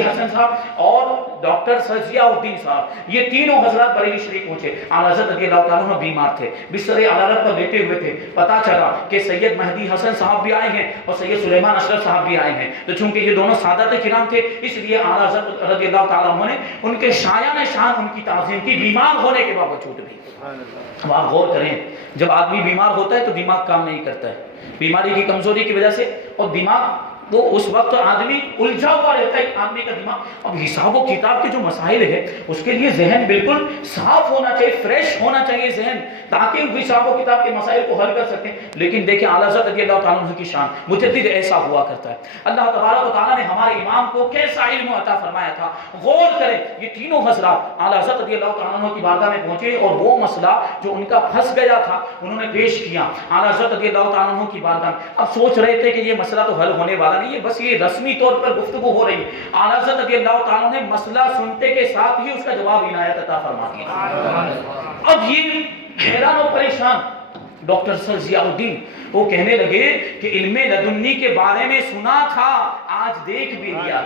حسن صاحب اور ڈاکٹر سر ضیاء الدین صاحب، یہ تینوں حضرات بریلی شریف پہنچے۔ اعلیٰ حضرت رضی اللہ تعالیٰ عنہ بیمار تھے، بستر عدالت پر لیٹے ہوئے تھے، پتا چلا کہ سید مہدی حسن صاحب بھی آئے ہیں اور سید سلیمان اشرف صاحب بھی آئے ہیں، تو چونکہ یہ دونوں سادات کرام تھے، اس لیے اعلیٰ حضرت رضی اللہ تعالیٰ عنہ نے ان کے شایان شان ان کی تعظیم کی، بیمار ہونے کے باوجود بھی۔ اب آپ غور کریں، جب آدمی بیمار ہوتا ہے تو دماغ کام نہیں کرتا ہے، بیماری کی کمزوری کی وجہ سے، اور دماغ وہ اس وقت آدمی الجھا ہوا رہتا ہے، آدمی کا دماغ۔ اب حساب و کتاب کے جو مسائل ہے اس کے لیے ذہن بالکل صاف ہونا چاہیے، فریش ہونا چاہیے ذہن، تاکہ حساب و کتاب کے مسائل کو حل کر سکیں۔ لیکن دیکھیں اعلیٰ حضرت رضی اللہ تعالیٰ عنہ کی شان، مجدد ایسا ہوا کرتا ہے۔ اللہ تبارک و تعالیٰ نے ہمارے امام کو کیسا علم عطا فرمایا تھا، غور کریں، یہ تینوں حضرات اعلیٰ حضرت رضی اللہ تعالیٰ عنہ کی بارگاہ میں پہنچے، اور وہ مسئلہ جو ان کا پھنس گیا تھا انہوں نے پیش کیا اعلیٰ حضرت رضی اللہ تعالیٰ عنہ کی بارگاہ میں۔ اب سوچ رہے تھے کہ یہ مسئلہ تو حل ہونے والا نہیں ہے، بس یہ رسمی طور پر گفتگو ہو رہی ہے۔ اعلیٰ حضرت رضی اللہ تعالیٰ نے مسئلہ سنتے کے ساتھ ہی اس کا جواب عنایت عطا فرما دیا۔ اب یہ حیران و پریشان ڈاکٹر سر ضیاء الدین وہ کہنے لگے کہ علم لدنی کے بارے میں سنا تھا، آج دیکھ بھی لیا۔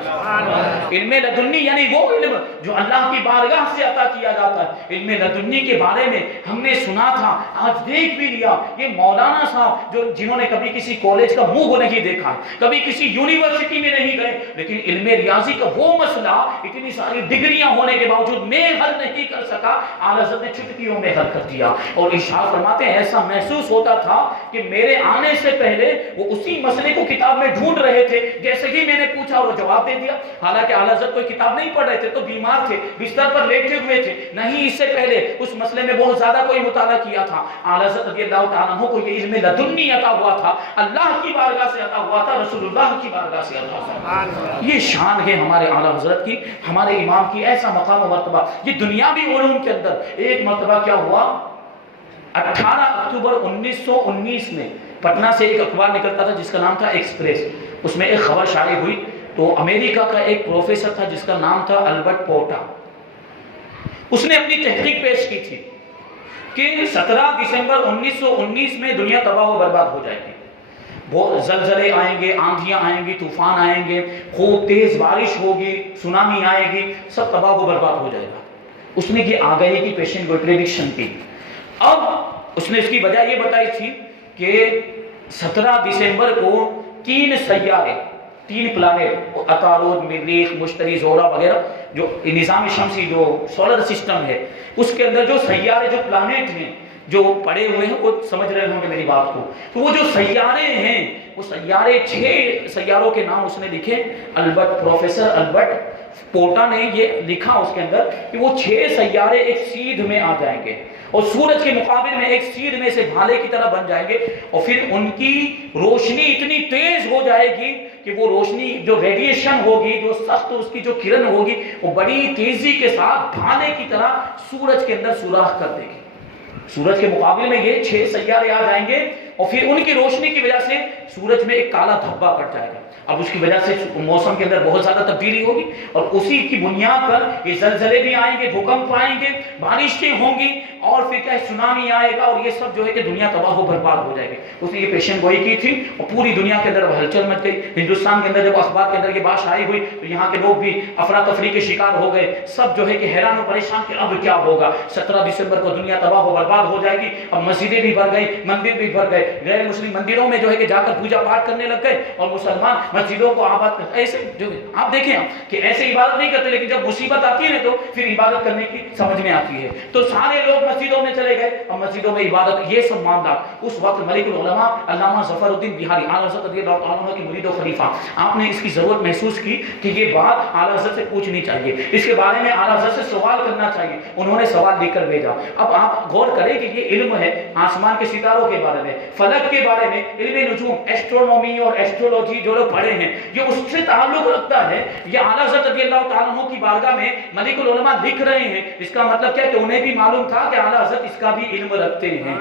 علم لدنی یعنی وہ علم جو اللہ کی بارگاہ سے عطا کیا جاتا ہے، علم لدنی کے بارے میں ہم نے سنا تھا، آج دیکھ بھی لیا۔ یہ مولانا صاحب جنہوں نے کبھی کسی کالج کا منہ نہیں دیکھا، کبھی کسی یونیورسٹی میں نہیں گئے، لیکن علم ریاضی کا وہ مسئلہ اتنی ساری ڈگریاں ہونے کے باوجود میں حل نہیں کر سکا، اعلیٰ حضرت نے چٹکیوں میں حل کر دیا۔ اور ارشاد فرماتے ہیں ایسا محسوس ہوتا تھا کہ میرے آنے سے پہلے وہ اسی مسئلے کو کتاب میں ڈھونڈ رہے تھے، جیسے ہی میں نے پوچھا اور وہ جواب دے دیا۔ حالانکہ اعلیٰ حضرت کوئی کتاب نہیں پڑھ رہے تھے، تو بیمار تھے، بستر پر لیٹے ہوئے تھے، نہیں اس سے پہلے اس مسئلے میں بہت زیادہ کوئی مطالعہ کیا تھا۔ اعلیٰ حضرت رضی اللہ تعالیٰ عنہ کو یہ علم لدنی عطا ہوا تھا، اللہ کی بارگاہ سے عطا ہوا تھا، رسول اللہ کی بارگاہ سے عطا ہوا تھا۔ یہ شان ہے ہمارے اعلیٰ حضرت کی، ہمارے امام کی، ایسا مقام و مرتبہ۔ یہ دنیاوی علوم کے اندر ایک مرتبہ کیا ہوا، 18 اکتوبر 1919 میں پٹنہ سے ایک اخبار نکلتا تھا جس کا نام تھا ایکسپریس، اس میں ایک خبر شائع ہوئی، تو امریکہ کا ایک پروفیسر تھا جس کا نام تھا البرٹ پورٹا، اس نے اپنی تحقیق پیش کی تھی کہ 17 دسمبر 1919 میں دنیا تباہ و برباد ہو جائے گی، بہت زلزلے آئیں گے، آندھیاں آئیں گی، طوفان آئیں گے، خوب تیز بارش ہوگی، سونامی آئے گی، سب تباہ و برباد ہو جائے گا۔ اس نے یہ آگاہی کی پیشن گوئی پریڈکشن کی۔ اب اس نے اس کی وجہ یہ بتائی تھی کہ 17 دسمبر کو 3 سیارے، 3 پلانٹ، عطارد، مریخ، مشتری، زہرہ وغیرہ، جو نظام شمسی جو سولر سسٹم ہے اس کے اندر جو سیارے، جو پلانٹ ہیں جو پڑے ہوئے ہیں، وہ سمجھ رہے ہوں گے میری بات کو، تو وہ جو سیارے ہیں، وہ سیارے 6 سیاروں کے نام اس نے لکھے۔ پروفیسر البرٹ پورٹا نے یہ لکھا اس کے اندر کہ وہ 6 سیارے ایک سیدھ میں آ جائیں گے اور سورج کے مقابل میں ایک سیدھ میں سے بھالے کی طرح بن جائیں گے، اور پھر ان کی روشنی اتنی تیز ہو جائے گی کہ وہ روشنی جو ریڈیشن ہوگی، جو سخت اس کی جو کرن ہوگی، وہ بڑی تیزی کے ساتھ بھالے کی طرح سورج کے اندر سوراخ کر دے گی۔ سورج کے مقابل میں یہ 6 سیارے آ جائیں گے اور پھر ان کی روشنی کی وجہ سے سورج میں ایک کالا دھبا پڑ جائے گا. اب اس کی وجہ سے موسم کے اندر بہت زیادہ تبدیلی ہوگی اور اسی کی بنیاد پر یہ زلزلے بھی آئیں گے, بھوکمپ آئیں گے, بارشیں ہوں گی اور پھر کیا سونامی آئے گا اور یہ سب جو ہے کہ دنیا تباہ و برباد ہو جائے گی. اس نے یہ پیشن گوئی کی تھی اور پوری دنیا کے اندر ہلچل مچ گئی. ہندوستان کے اندر جب اخبار کے اندر یہ بات شائع ہوئی تو یہاں کے لوگ بھی افراتفری کے شکار ہو گئے. سب جو ہے کہ حیران و پریشان کہ اب کیا ہوگا. 17 دسمبر کو دنیا تباہ و برباد ہو جائے گی. اب مسجدیں بھی بھر گئی, مندر بھی بھر گئے, غیر مسلم مندروں میں جو ہے کہ جا کر پوجا پاٹ کرنے لگ گئے اور مسلمان مسجدوں کو آباد کرتے. ایسے جو آپ دیکھیں کہ ایسے عبادت نہیں کرتے, لیکن جب مصیبت آتی ہے تو پھر عبادت کرنے کی سمجھ میں آتی ہے. تو سارے لوگ مسجدوں میں چلے گئے اور مسجدوں میں عبادت, یہ سب معاملات. اس وقت ملک العلماء علامہ ظفر الدین بہاری اعلیٰ حضرت رضی اللہ تعالیٰ عنہ کے مرید و خلیفہ, آپ نے اس کی ضرورت محسوس کی کہ یہ بات اعلیٰ حضرت سے پوچھنی چاہیے, اس کے بارے میں اعلیٰ حضرت سے سوال کرنا چاہیے. انہوں نے سوال لکھ کر بھیجا. اب آپ غور کریں کہ یہ علم ہے آسمان کے ستاروں کے بارے میں, فلک کے بارے میں, علم نجوم, ایسٹرونومی اور ایسٹرولوجی جو لوگ پڑھے ہیں یہ اس سے تعلق رکھتا ہے. یہ اعلیٰ حضرت رضی اللہ تعالیٰ عنہ کی بارگاہ میں ملک العلماء لکھ رہے ہیں. اس کا مطلب کیا کہ انہیں بھی معلوم تھا کہ اعلیٰ حضرت اس کا بھی علم رکھتے ہیں.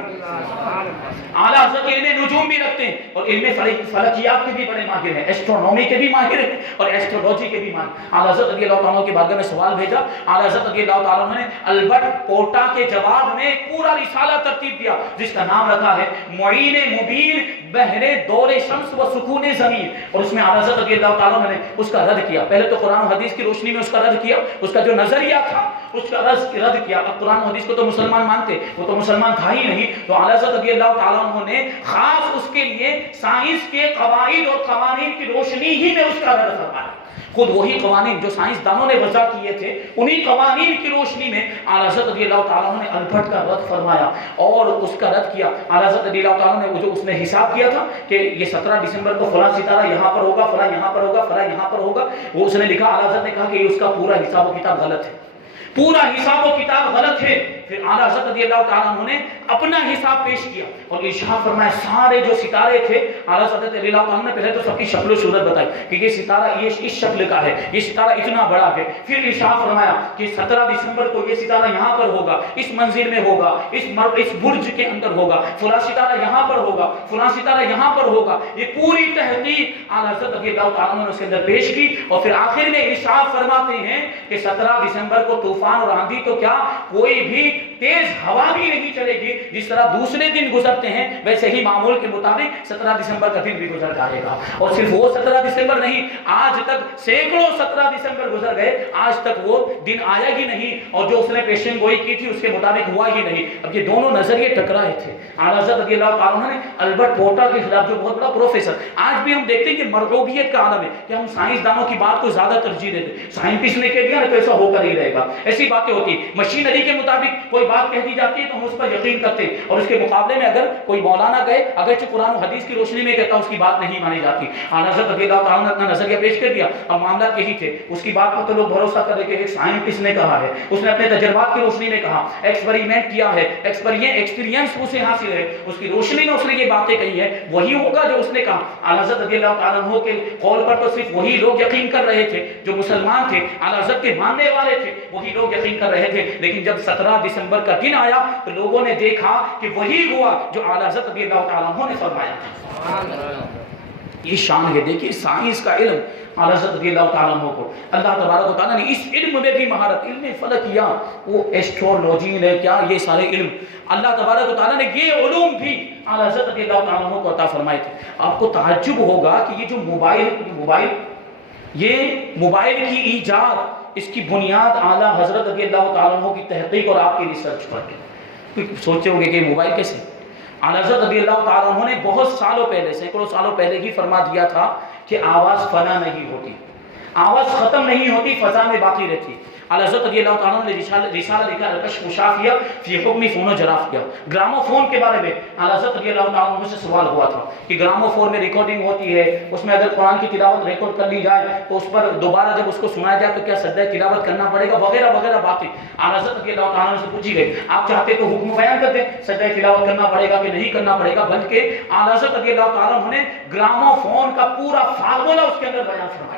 اعلیٰ حضرت علم نجوم بھی رکھتے ہیں اور علم فلکیات کے بھی بڑے ماہر ہیں, ایسٹرونومی کے بھی ماہر ہیں اور ایسٹرولوجی کے بھی ماہر. اعلیٰ حضرت رضی اللہ تعالیٰ کی بارگاہ میں سوال بھیجا. اعلیٰ حضرت رضی اللہ تعالیٰ نے البرٹ پورٹا کے جواب میں پورا رسالہ ترتیب دیا جس کا نام رکھا ہے معین مبین بحر دور شمس و سکون زمین. اور اس میں اعلیٰ حضرت رضی اللہ تعالیٰ نے اس کا رد کیا. پہلے تو قرآن و حدیث کی روشنی میں اس کا رد کیا, اس کا جو نظریہ تھا اس کا رد کیا. اب قرآن و حدیث کو تو مسلمان مانتے, وہ تو مسلمان تھا ہی نہیں. تو اعلیٰ حضرت رضی اللہ تعالیٰ عنہ نے خاص اس کے لیے سائنس کے قواعد اور قوانین کی روشنی ہی میں اس کا رد فرمایا. خود وہی قوانین جو سائنس دانوں نے وضع کیے تھے, انہی قوانین کی روشنی میں اعلیٰ حضرت رضی اللہ تعالیٰ عنہ نے البرٹ کا رد فرمایا اور اس کا رد کیا. اعلیٰ حضرت رضی اللہ تعالیٰ نے جو اس نے حساب کیا تھا کہ یہ 17 دسمبر کو فلاں ستارہ یہاں پر ہوگا, فلاں یہاں پر ہوگا, فلاں یہاں پر ہوگا, وہ اس نے لکھا. اعلیٰ حضرت نے کہا کہ یہ اس کا پورا حساب و کتاب غلط ہے, پورا حساب و کتاب غلط ہے. پھر اعلیٰ حضرت رضی اللہ تعالیٰ عنہ نے اپنا حساب پیش کیا اور ارشاد فرمایا سارے جو ستارے تھے, اعلیٰ حضرت رضی اللہ تعالیٰ نے پہلے تو سب کی شکل و صورت بتائی کہ یہ ستارہ یہ اس شکل کا ہے, یہ ستارہ اتنا بڑا ہے. پھر ارشاد فرمایا کہ 17 دسمبر کو یہ ستارہ یہاں پر ہوگا, اس منزل میں ہوگا, اس برج کے اندر ہوگا, فلاں ستارہ یہاں پر ہوگا, فلاں ستارہ یہاں پر ہوگا. یہ پوری تحقیق اعلیٰ حضرت رضی اللہ تعالیٰ نے اس کے اندر پیش کی اور پھر آخر میں ارشاد فرماتے ہیں کہ 17 دسمبر کو طوفان اور آندھی تو کیا کوئی بھی تیز ہوا بھی نہیں چلے گی. جس طرح دوسرے دن گزرتے ہیں ویسے ہی معمول کے مطابق 17 دسمبر کا دن بھی گزر جائے گا. اور صرف وہ 17 دسمبر نہیں, آج تک سینکڑوں 17 دسمبر گزر گئے, آج تک وہ دن آیا ہی نہیں اور جو اس نے پیشن گوئی کی تھی اس کے مطابق ہوا ہی نہیں. اب یہ دونوں نظریے ٹکرائے تھے. اعلیٰ حضرت رضی اللہ تعالیٰ نے البرٹ پورٹا کے خلاف, جو بہت بڑا پروفیسر, آج بھی ہم دیکھتے ہیں کہ مرغوبیت کا عالم ہے کہ ہم سائنسدانوں کی بات کو زیادہ ترجیح دیتے. سائنٹسٹ نے کہہ دیا نا تو ایسا ہو کر ہی رہے گا, ایسی باتیں ہوتی. مشینری کے مطابق کوئی بات کہہ دی جاتی ہے تو ہم اس پر یقین کرتے ہیں اور اس کے مقابلے میں اگر کوئی مولانا گئے اگرچہ قرآن و حدیث کی روشنی میں کہتا اس کی بات نہیں مانی جاتی. اعلیٰ حضرت رضی اللہ تعالیٰ نے اپنا نظریہ پیش کر دیا اور معاملات یہی تھے. اس کی بات پر تو لوگ بھروسہ کر رہے کہ ایک سائنٹسٹ نے کہا ہے, اس نے اپنے تجربات کی روشنی میں کہا, ایکسپریمنٹ کیا ہے, ایکسپیرینس اسے حاصل ہے, اس کی روشنی میں اس نے یہ باتیں کہی ہے, وہی ہوگا جو اس نے کہا. اعلیٰ حضرت رضی اللہ تعالیٰ عنہ کے قول پر تو صرف وہی لوگ یقین کر رہے تھے جو مسلمان تھے, اعلیٰ حضرت کے ماننے والے تھے, وہی لوگ یقین کر رہے تھے. لیکن جب 17 دسمبر کا دن آیا تو لوگوں نے دیکھا کہ وہی ہوا جو اعلیٰ حضرت رضی اللہ تعالیٰ عنہ نے فرمایا تھا. یہ شان ہے. دیکھیے سائنس کا علم اعلیٰ حضرت رضی اللہ تعالیٰ عنہ کو اللہ تبارک و تعالیٰ نے اس علم میں بھی مہارت, علم فلکیات, وہ ایسٹرولوجی نے کیا, یہ سارے علم اللہ تبارک و تعالیٰ نے یہ علوم بھی اعلیٰ حضرت رضی اللہ تعالیٰ عنہ کو عطا فرمائے تھے. آپ کو تعجب ہوگا کہ یہ جو موبائل کی ایجاد, اس کی بنیاد اعلیٰ حضرت رضی اللہ تعالیٰ عنہ کی تحقیق اور آپ کی ریسرچ پر ہے. سوچے ہوں گے کہ موبائل کیسے. اعلیٰ حضرت رضی اللہ تعالیٰ عنہ نے بہت سالوں پہلے, سینکڑوں سالوں پہلے ہی فرما دیا تھا کہ آواز فنا نہیں ہوتی, آواز ختم نہیں ہوتی, فضا میں باقی رہتی. اعلیٰ حضرت رضی اللہ تعالیٰ نے رسالہ لکھا الکشف شافیہ فی حکم فون و جرافیہ. گرامو فون کے بارے میں اعلیٰ حضرت رضی اللہ تعالیٰ عنہ سے سوال ہوا تھا کہ گرامو فون میں ریکارڈنگ ہوتی ہے, اس میں اگر قرآن کی تلاوت ریکارڈ کر لی جائے تو اس پر دوبارہ جب اس کو سنایا جائے تو کیا سجدہ تلاوت کرنا پڑے گا, وغیرہ وغیرہ باتیں اعلیٰ حضرت رضی اللہ تعالیٰ عنہ سے پوچھی گئی. آپ چاہتے تو حکم بیان کر دیں سجدہ تلاوت کرنا پڑے گا کہ نہیں کرنا پڑے گا, بلکہ اعلیٰ حضرت رضی اللہ تعالیٰ عنہ نے گرامو فون کا پورا فارمولہ اس کے اندر بیان فرمایا.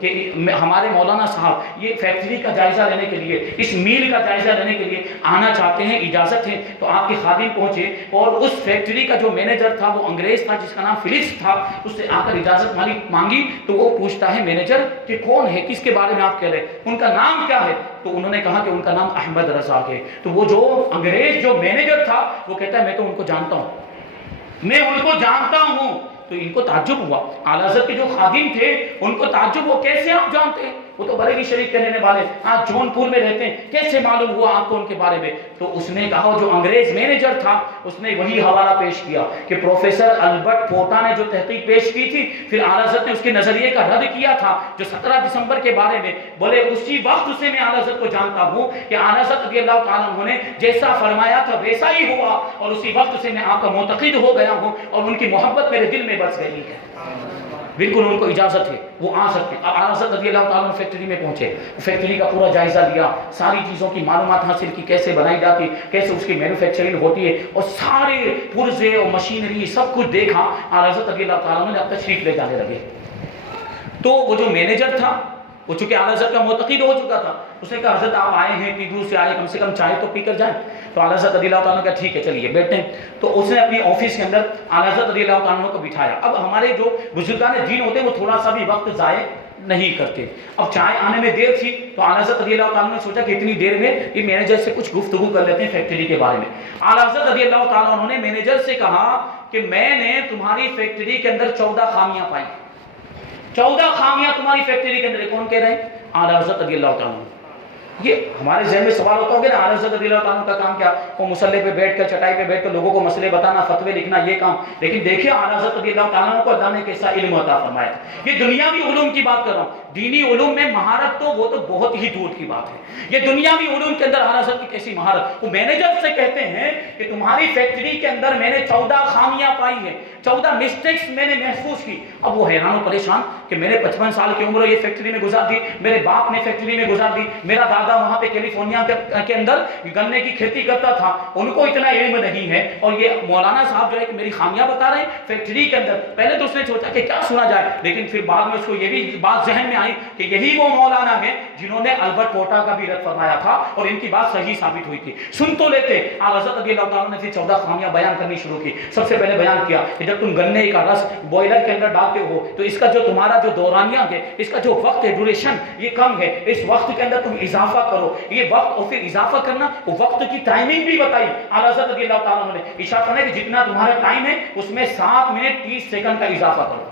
کہ ہمارے مولانا صاحب یہ فیکٹری کا جائزہ لینے کے لیے، اس میل کا جائزہ لینے کے لیے آنا چاہتے ہیں، اجازت ہے؟ تو آپ کے خادم پہنچے اور اس فیکٹری کا جو مینیجر تھا وہ انگریز تھا جس کا نام فلپس تھا، اس سے آ کر اجازت مانگی تو وہ پوچھتا ہے مینیجر کہ کون ہے، کس کے بارے میں آپ کہہ رہے ہیں، ان کا نام کیا ہے؟ تو انہوں نے کہا کہ ان کا نام احمد رضا ہے۔ تو وہ جو انگریز جو مینیجر تھا وہ کہتا ہے میں تو ان کو جانتا ہوں، میں ان کو جانتا ہوں۔ تو ان کو تعجب ہوا، اعلیٰ حضرت کے جو خادم تھے ان کو تعجب ہوا، کیسے آپ جانتے ہیں؟ وہ تو بریلی شریف کے رہنے والے، آج جون پور میں رہتے ہیں، کیسے معلوم ہوا آپ کو ان کے بارے میں؟ تو اس نے کہا جو انگریز مینیجر تھا اس نے وہی حوالہ پیش کیا کہ پروفیسر البرٹ پورٹا نے جو تحقیق پیش کی تھی، پھر اعلیٰ حضرت نے اس کے نظریے کا رد کیا تھا جو 17 دسمبر کے بارے میں، بولے اسی وقت سے میں اعلیٰ حضرت کو جانتا ہوں کہ اعلیٰ حضرت رضی اللہ تعالیٰ عنہ نے جیسا فرمایا تھا ویسا ہی ہوا، اور اسی وقت سے میں آپ کا معتقد ہو گیا ہوں اور ان کی محبت میرے دل میں بس گئی ہے۔ بالکل ان کو اجازت ہے، وہ آ سکتے ہیں۔ اب اعلیٰ حضرت رضی اللہ تعالیٰ عنہ فیکٹری میں پہنچے، فیکٹری کا پورا جائزہ لیا، ساری چیزوں کی معلومات حاصل کی، کیسے بنائی جاتی، کیسے اس کی مینوفیکچرنگ ہوتی ہے، اور سارے پرزے اور مشینری سب کچھ دیکھا۔ اعلیٰ حضرت رضی اللہ تعالیٰ عنہ نے اب تشریف لے جانے لگے تو وہ جو مینیجر تھا وہ چونکہ اعلیٰ حضرت کا معتقد ہو چکا تھا، اس نے کہا حضرت آپ آئے ہیں اتنی دور سے آئے، کم سے کم چائے تو پی کر جائیں۔ تو اعلیٰ حضرت رضی اللہ تعالیٰ نے کہا ٹھیک ہے چلیے بیٹھتے ہیں۔ تو اس نے اپنی آفس کے اندر اعلیٰ حضرت رضی اللہ تعالیٰ کو بٹھایا۔ اب ہمارے جو بزرگان دین ہوتے ہیں وہ تھوڑا سا بھی وقت ضائع نہیں کرتے۔ اب چائے آنے میں دیر تھی تو اعلیٰ حضرت رضی اللہ تعالیٰ نے سوچا کہ اتنی دیر میں یہ مینیجر سے کچھ گفتگو کر لیتے ہیں فیکٹری کے بارے میں۔ اعلیٰ حضرت رضی اللہ تعالیٰ نے مینیجر سے کہا کہ میں نے تمہاری فیکٹری کے اندر 14 خامیاں پائی، 14 خامیاں تمہاری فیکٹری کے اندر۔ کون کہہ رہے ہیں؟ اعلیٰ حضرت رضی اللہ تعالیٰ۔ یہ ہمارے ذہن میں سوال ہوتا ہوگا نا، اعلیٰ حضرت رضی اللہ تعالیٰ کا کام کیا؟ وہ مصلے پہ بیٹھ کر، چٹائی پہ بیٹھ کر لوگوں کو مسئلے بتانا، فتوے لکھنا، یہ کام۔ لیکن دیکھیے اعلیٰ حضرت رضی اللہ تعالیٰ کو اللہ نے کیسا علم عطا فرمایا۔ یہ دنیاوی علوم کی بات کر رہا ہوں، دینی علوم میں مہارت تو وہ تو بہت ہی دور کی بات ہے۔ یہ دنیاوی علوم کے اندر اعلیٰ حضرت کی کیسی مہارت۔ وہ مینیجر سے کہتے ہیں کہ تمہاری فیکٹری کے اندر میں نے 14 خامیاں پائی ہیں، 14 مسٹیکس میں نے محسوس کی۔ اب وہ حیران و پریشان کہ میں نے 55 سال کی عمر یہ فیکٹری میں گزار دی، میرے باپ نے فیکٹری میں گزار دی، میرا دادا وہاں پہ کیلیفورنیا کے اندر گنے کی کھیتی کرتا تھا، ان کو اتنا علم نہیں ہے، اور یہ مولانا صاحب جو ہے کہ میری خامیاں بتا رہے ہیں فیکٹری کے اندر۔ پہلے تو اس نے سوچا کہ کیا سنا جائے، لیکن پھر بعد میں اس کو یہ بھی بات ذہن میں آئی کہ یہی وہ مولانا ہیں جنہوں نے البرٹ پورٹا کا بھی رد فرمایا تھا اور ان کی بات صحیح ثابت ہوئی تھی۔ سن تو لیتے۔ اعلیٰ حضرت رضی اللہ تعالیٰ نے پھر 14 خامیاں بیان کرنی شروع کی۔ سب سے پہلے بیان کیا کہ جب تم گنے کا رس بوائلر کے اندر ڈالتے ہو تو اس کا جو تمہارا جو دورانیہ ہے، اس کا جو وقت ہے، ڈیوریشن، یہ کم ہے، اس وقت کے اندر تم اضافہ کرو۔ یہ وقت، اور پھر اضافہ کرنا، وہ وقت کی ٹائمنگ بھی بتائی اعلیٰ حضرت رضی اللہ تعالیٰ نے۔ اشارہ فرمایا کہ جتنا تمہارا ٹائم ہے اس میں 7 منٹ 30 سیکنڈ کا اضافہ کرو۔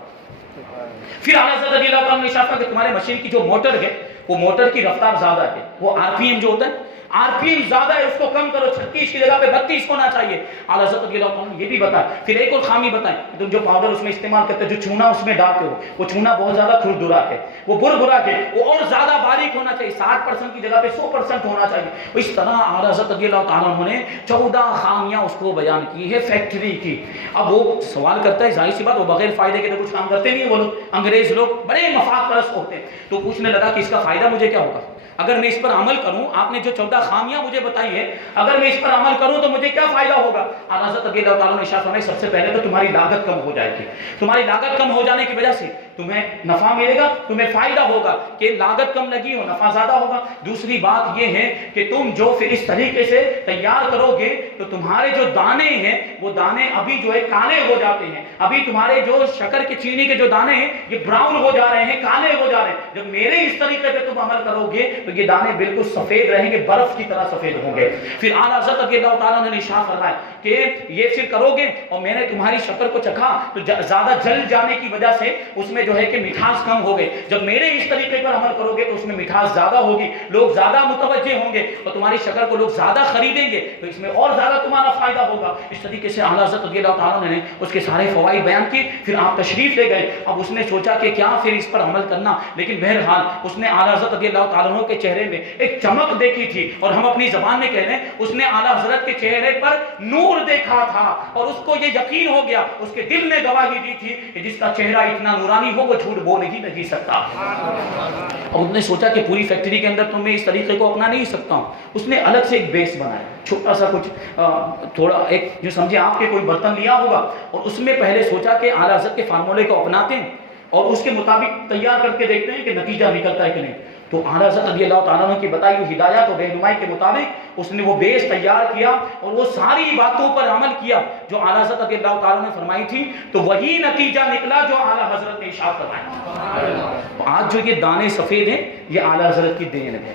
پھر اعلیٰ حضرت رضی اللہ تعالیٰ نے اشارہ فرمایا کہ تمہارے مشین کی جو موٹر ہے وہ موٹر کی رفتار زیادہ ہے، وہ آر پی ایم جو ہوتا ہے، آر پی ایم زیادہ ہے، اس کو کم کرو، 36 کی جگہ پہ 32 ہونا چاہیے۔ اعلیٰ حضرت رضی اللہ تعالیٰ نے یہ بھی بتایا۔ پھر ایک اور خامی بتائیں، تم جو پاؤڈر اس میں استعمال کرتے ہو، جو چونا اس میں ڈالتے ہو، وہ چونا بہت زیادہ کھردرا ہے، وہ بربرا ہے، وہ اور زیادہ باریک ہونا چاہیے، 60% کی جگہ پہ 100% ہونا چاہیے۔ اس طرح اعلیٰ حضرت رضی اللہ تعالیٰ نے 14 خامیاں اس کو بیان کی ہے فیکٹری کی۔ اب وہ سوال کرتا ہے، ظاہر سی بات، وہ بغیر فائدے کے تو کچھ کام کرتے نہیں ہیں، وہ لوگ انگریز لوگ بڑے مفاد پرست ہوتے ہیں۔ تو پوچھنے لگا کہ اس کا فائدہ مجھے کیا ہوگا اگر میں اس پر عمل کروں؟ آپ نے جو 14 خامیاں مجھے بتائی ہے، اگر میں اس پر عمل کروں تو مجھے کیا فائدہ ہوگا؟ اعلیٰ حضرت رضی اللہ تعالیٰ نے ارشاد فرمایا سب سے پہلے تو تمہاری لاگت کم ہو جائے گی، تمہاری لاگت کم ہو جانے کی وجہ سے تمہیں نفع ملے گا، تمہیں فائدہ ہوگا کہ لاگت کم لگی ہو، نفع زیادہ ہوگا۔ دوسری بات یہ ہے کہ تم جو پھر اس طریقے سے تیار کرو گے تو تمہارے جو دانے ہیں وہ دانے ابھی جو ہے کالے ہو جاتے ہیں، ابھی تمہارے جو شکر کے چینی کے جو دانے ہیں یہ براؤن ہو جا رہے ہیں، کالے ہو جا رہے ہیں۔ جب میرے اس طریقے پہ تم عمل کرو گے تو یہ دانے بالکل سفید رہیں گے، برف کی طرح سفید ہوں گے۔ پھر اعلیٰ حضرت رضی اللہ تعالیٰ نے ارشاد فرمایا کہ یہ پھر کرو گے اور میں نے تمہاری شکر کو چکھا تو زیادہ جل جانے کی وجہ سے اس میں جو ہے کہ مٹھاس کم ہو گئی۔ جب میرے اس طریقے پر عمل کرو گے تو اس میں مٹھاس زیادہ ہوگی، لوگ زیادہ متوجہ ہوں گے اور تمہاری شکر کو لوگ زیادہ خریدیں گے، تو اس میں اور زیادہ تمہارا فائدہ ہوگا۔ اس طریقے سے اعلیٰ حضرت رضی اللہ تعالیٰ نے اس کے سارے فوائد بیان کیے۔ پھر آپ تشریف لے گئے۔ اب اس نے سوچا کہ کیا پھر اس پر عمل کرنا، لیکن بہرحال اس نے اعلیٰ حضرت رضی اللہ تعالیٰ کے چہرے میں ایک چمک دیکھی تھی، اور ہم اپنی زبان میں کہہ رہے ہیں اس نے اعلیٰ حضرت کے چہرے پر نور دیکھا تھا، اور اس کو یہ یقین ہو گیا، اس کے دل نے گواہی دی تھی کہ جس کا چہرہ اتنا نورانی ہو وہ جھوٹ بول ہی نہیں سکتا۔ اور اس نے سوچا کہ پوری فیکٹری کے اندر تو میں اس طریقے کو اپنا نہیں سکتا ہوں۔ اس نے الگ سے ایک بیس بنایا، چھوٹا سا کچھ تھوڑا ایک جو سمجھے آپ کے کوئی برتن لیا ہوگا، اور اس میں پہلے سوچا کہ اعلیٰ حضرت کے فارمولے کو اپناتے ہیں، اور اس کے مطابق تیار کر کے دیکھتے ہیں کہ نتیجہ نکلتا ہے کہ نہیں. تو اعلیٰ حضرت رضی اللہ تعالیٰ عنہ کی بتائی ہوئی ہدایات اور رہنمائی کے مطابق اس نے وہ بیس تیار کیا اور وہ ساری باتوں پر عمل کیا جو اعلیٰ حضرت رضی اللہ تعالیٰ نے فرمائی تھی. تو وہی نتیجہ نکلا جو اعلیٰ حضرت نے ارشاد فرمایا. آج جو یہ دانے سفید ہیں یہ اعلیٰ حضرت کی دین ہے,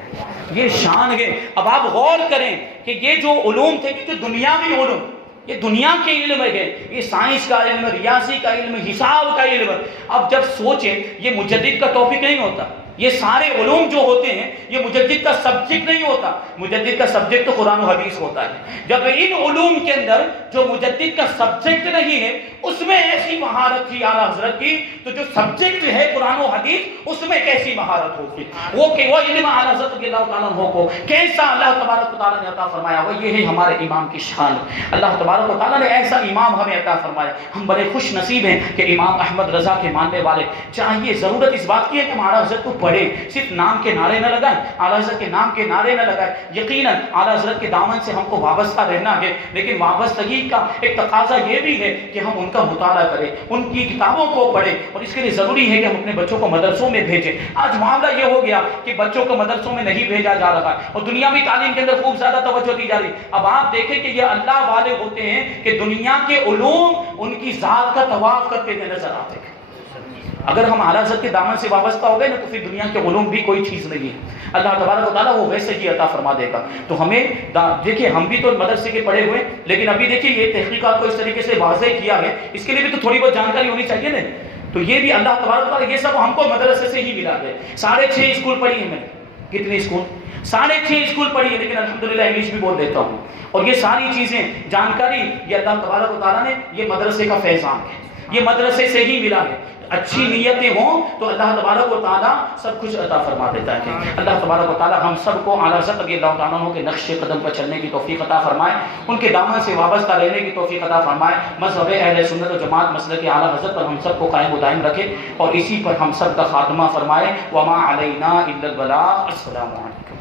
یہ شان ہے. اب آپ غور کریں کہ یہ جو علوم تھے, جو دنیاوی علوم, یہ دنیا کے علم ہے, یہ سائنس کا علم, ریاضی کا علم, حساب کا علم. اب جب سوچیں یہ مجدد کا ٹاپک نہیں ہوتا, یہ سارے علوم جو ہوتے ہیں یہ مجدد کا سبجیکٹ نہیں ہوتا, مجدد کا سبجیکٹ تو قرآن و حدیث ہوتا ہے. جب ان علوم کے اندر جو مجدد کا سبجیکٹ نہیں ہے اس میں ایسی مہارت تھی اعلیٰ حضرت کی, تو جو سبجیکٹ ہے قرآن و حدیث اس میں کیسی مہارت ہوگی. وہ علم اعلیٰ حضرت رضی اللہ تعالیٰ عنہ کو کیسا اللہ تبارک و تعالیٰ نے عطا فرمایا, وہ یہ ہے ہمارے امام کی شان. اللہ تبارک و تعالیٰ نے ایسا امام ہمیں عطا فرمایا. ہم بڑے خوش نصیب ہیں کہ امام احمد رضا کے ماننے والے. چاہیے ضرورت اس بات کی ہے کہ ہم اعلیٰ حضرت کو پڑھیں, صرف نام کے نعرے نہ لگائیں, اعلیٰ حضرت کے نام کے نعرے نہ لگائیں. یقیناً اعلیٰ حضرت کے دامن سے ہم کو وابستہ رہنا ہے, لیکن وابستگی کا ایک تقاضا یہ بھی ہے کہ ہم ان کا مطالعہ کریں, ان کی کتابوں کو پڑھیں, اور اس کے لیے ضروری ہے کہ ہم اپنے بچوں کو مدرسوں میں بھیجیں. آج معاملہ یہ ہو گیا کہ بچوں کو مدرسوں میں نہیں بھیجا جا رہا ہے اور دنیاوی تعلیم کے اندر خوب زیادہ توجہ دی جا رہی. اب آپ دیکھیں کہ یہ اللہ والے ہوتے ہیں کہ دنیا کے علوم ان کی ذات کا طواف کرتے ہوئے نظر آتے ہیں. اگر ہم اعلیٰ حضرت کے دامن سے وابستہ ہو گئے نا تو پھر دنیا کے علوم بھی کوئی چیز نہیں ہے. اللہ تبارک و تعالیٰ وہ ویسے ہی عطا فرما دے گا. تو ہمیں دیکھیے ہم بھی تو مدرسے کے پڑھے ہوئے, لیکن ابھی دیکھیے یہ تحقیقات کو اس طریقے سے واضح کیا ہے, اس کے لیے بھی تو تھوڑی بہت جانکاری ہونی چاہیے نا. تو یہ بھی اللہ تبارک و تعالیٰ یہ سب ہم کو مدرسے سے ہی ملا ہے. 6.5 اسکول پڑھی ہیں میں نے. کتنے اسکول؟ 6.5 اسکول پڑھی ہے, لیکن الحمدللہ انگلش بھی بول دیتا ہوں. اور یہ ساری چیزیں جانکاری یہ اللہ تبارک و تعالیٰ نے یہ مدرسے کا فیضان ہے, یہ مدرسے سے ہی ملا ہے. اچھی نیتیں ہوں تو اللہ تبارک و تعالیٰ سب کچھ عطا فرما دیتا ہے. اللہ تبارک و تعالیٰ ہم سب کو اعلیٰ حضرت رضی اللہ تعالیٰ عنہ کے نقش قدم پر چلنے کی توفیق عطا فرمائے, ان کے دامن سے وابستہ رہنے کی توفیق عطا فرمائے. مذہب اہل سنت و جماعت مسلک اعلیٰ حضرت پر ہم سب کو قائم و دائم رکھے اور اسی پر ہم سب کا خاتمہ فرمائے. وما علینا الا البلاغ. السلام علیکم.